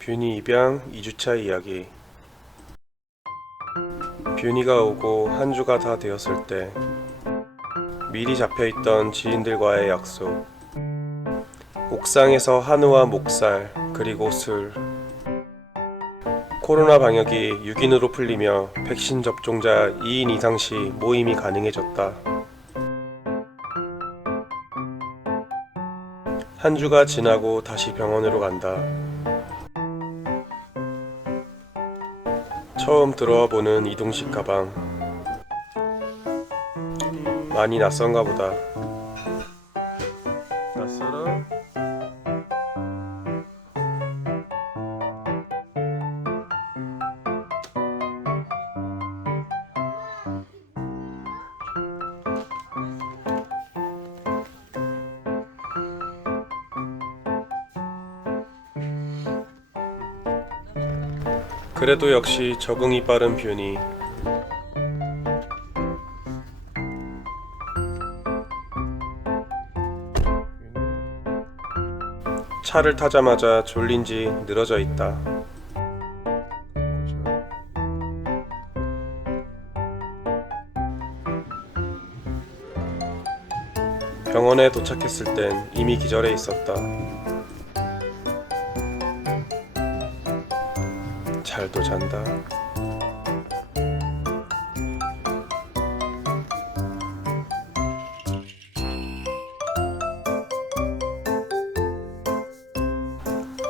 뷰니 입양 2주차 이야기 뷰니가 오고 한 주가 다 되었을 때 미리 잡혀있던 지인들과의 약속 옥상에서 한우와 목살 그리고 술 코로나 방역이 6인으로 풀리며 백신 접종자 2인 이상 시 모임이 가능해졌다. 한 주가 지나고 다시 병원으로 간다. 처음 들어와 보는 이동식 가방. 많이 낯선가 보다. 그래도 역시 적응이 빠른 뷰니. 차를 타자마자 졸린지 늘어져 있다. 병원에 도착했을 땐 이미 기절해 있었다. 잘도 잔다.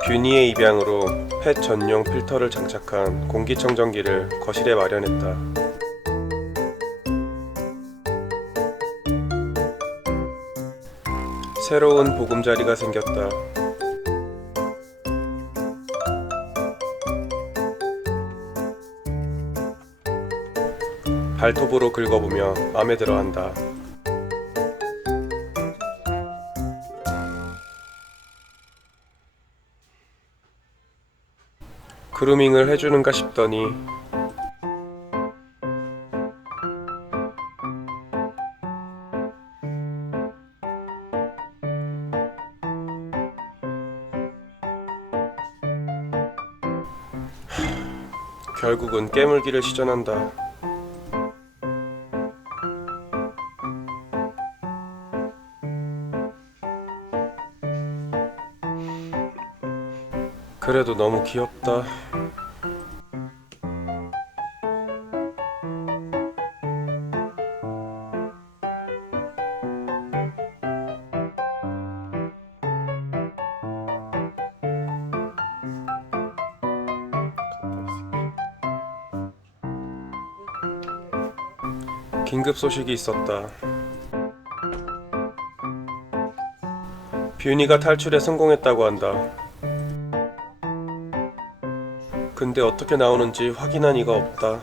뷰니의 입양으로 펫 전용 필터를 장착한 공기청정기를 거실에 마련했다. 새로운 보금자리가 생겼다. 발톱으로 긁어보며 마음에 들어한다. 그루밍을 해주는가 싶더니 결국은 깨물기를 시전한다. 그래도 너무 귀엽다. 긴급 소식이 있었다. 뷰니가 탈출에 성공했다고 한다. 근데 어떻게 나오는지 확인한 이가 없다.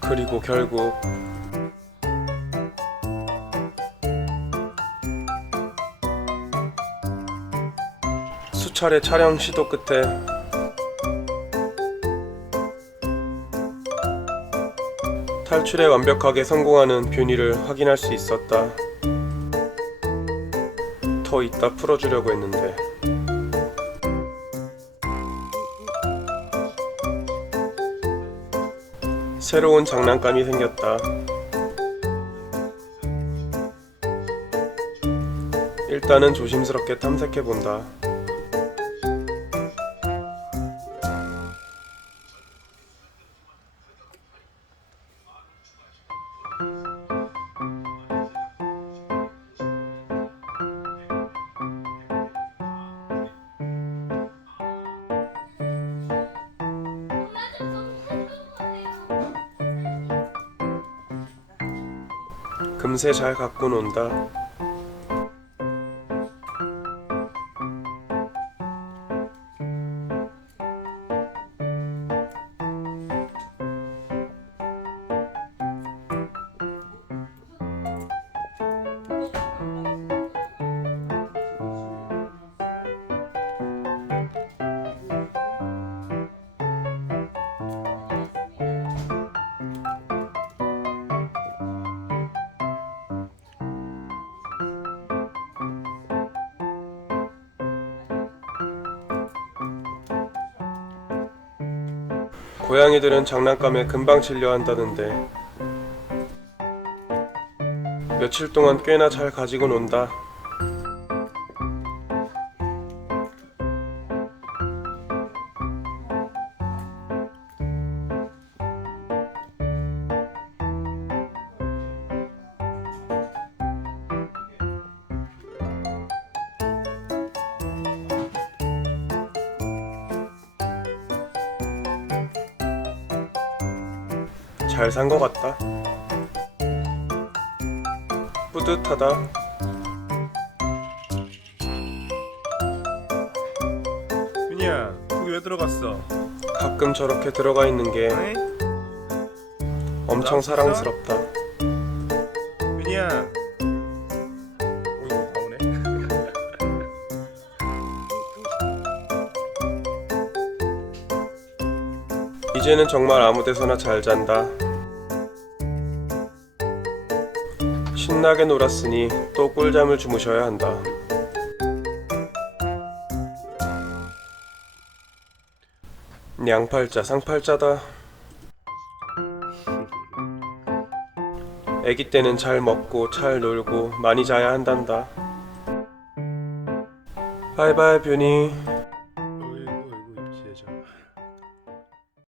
그리고 결국 수차례 촬영 시도 끝에 탈출에 완벽하게 성공하는 뷰니를 확인할 수 있었다. 더 이따 풀어주려고 했는데 새로운 장난감이 생겼다. 일단은 조심스럽게 탐색해 본다. 금세 잘 갖고 논다. 고양이들은 장난감에 금방 질려 한다는데 며칠 동안 꽤나 잘 가지고 논다. 잘 산 것 같다. 뿌듯하다. 윤희야 거기 왜 들어갔어? 가끔 저렇게 들어가 있는 게 응? 엄청? 사랑스럽다. 윤희야 이제는 정말 아무 데서나 잘 잔다. 신나게 놀았으니 또 꿀잠을 주무셔야 한다. 양팔자 상팔자다. 아기 때는 잘 먹고 잘 놀고 많이 자야 한단다. 바이바이 뷰니.